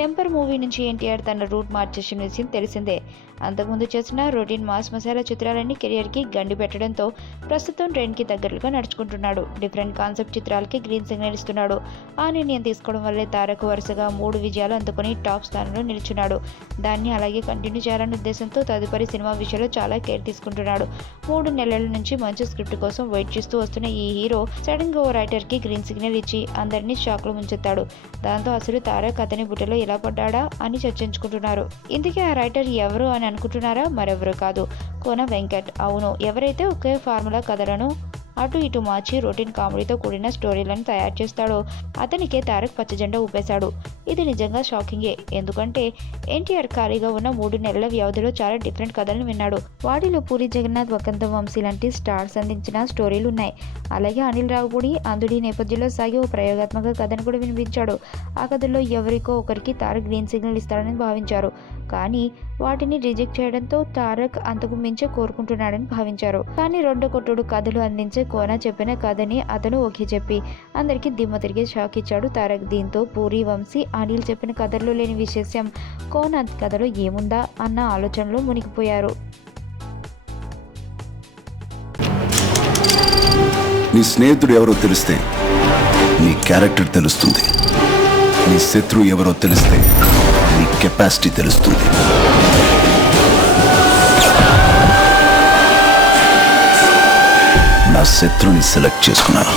Temper movie నుంచి ఎన్టీఆర్ తన route మార్చేసిన విషయం తెలిసిందే. అంతకుముందు చేసిన రొటీన్ మాస్ మసాలా చిత్రాలన్నీ కెరియర్కి గండి పెట్టడంతో ప్రస్తుతం ట్రెండ్కి తగ్గట్లుగా నడుచుకుంటున్నాడు. డిఫరెంట్ కాన్సెప్ట్ చిత్రాలకి గ్రీన్ సిగ్నల్ ఇస్తున్నాడు. ఆ నిర్ణయం తీసుకోవడం వల్లే తారక్ వరుసగా 3 విజయాలు అందుకొని టాప్ స్థానంలో నిలుచున్నాడు. దాన్ని అలాగే కంటిన్యూ చేయాలనే ఉద్దేశంతో తదుపరి సినిమా విషయంలో చాలా కేర్ తీసుకుంటున్నాడు. 3 నెలల నుంచి మంచి స్క్రిప్ట్ కోసం వెయిట్ చేస్తూ వస్తున్న ఈ హీరో సడన్ గా ఓ రైటర్ కి గ్రీన్ సిగ్నల్ ఇచ్చి అందరినీ షాక్ లో ముంచెత్తాడు. దాంతో అసలు తారక్ అతని బుట్టలో ఎలా పడ్డాడా అని చర్చించుకుంటున్నారు. ఇందుకే ఆ రైటర్ ఎవరు అని అనుకుంటున్నారా? మరెవరు కాదు, కోన వెంకట్. అవును, ఎవరైతే ఒకే ఫార్ములా కథలను అటు ఇటు మార్చి రొటీన్ కామెడీతో కూడిన స్టోరీలను తయారు చేస్తాడో అతనికే తారక్ పచ్చజెండా ఊపేశాడు. ఇది నిజంగా షాకింగే. ఎందుకంటే ఎన్టీఆర్ ఖాళీగా ఉన్న 3 నెలల వ్యవధిలో చాలా డిఫరెంట్ కథలను విన్నాడు. వాటిలో పూరి జగన్నాథ్, వకంతం వంశీ లాంటి స్టార్స్ అందించిన స్టోరీలు ఉన్నాయి. అలాగే అనిల్ రావుపూడి అందుడి నేపథ్యంలో సాగి ఓ ప్రయోగాత్మక కథను కూడా వినిపించాడు. ఆ కథల్లో ఎవరికో ఒకరికి తారక్ గ్రీన్ సిగ్నల్ ఇస్తాడని భావించారు. కానీ వాటిని రిజెక్ట్ చేయడంతో తారక్ అంతకు మించే కోరుకుంటున్నాడని భావించారు. కానీ రెండో కొట్టుడు కథలు అందించే కోన చెప్పిన కథని అతను ఓకే చెప్పి అందరికీ దిమ్మ తిరిగే షాక్ ఇచ్చాడు తారక్. దీంతో పూరి, వంశీ, అనిల్ చెప్పిన కథల్లో లేని విశేషం కోన కథలో ఏముందా అన్న ఆలోచనలో మునిగిపోయారు. నీ స్నేహితుడు ఎవరో తెలిస్తే నీ క్యారెక్టర్ తెలుస్తుంది. నీ శత్రువు ఎవరో తెలిస్తే నీ కెపాసిటీ తెలుస్తుంది. నా శత్రుని సెలెక్ట్ చేసుకున్నాను.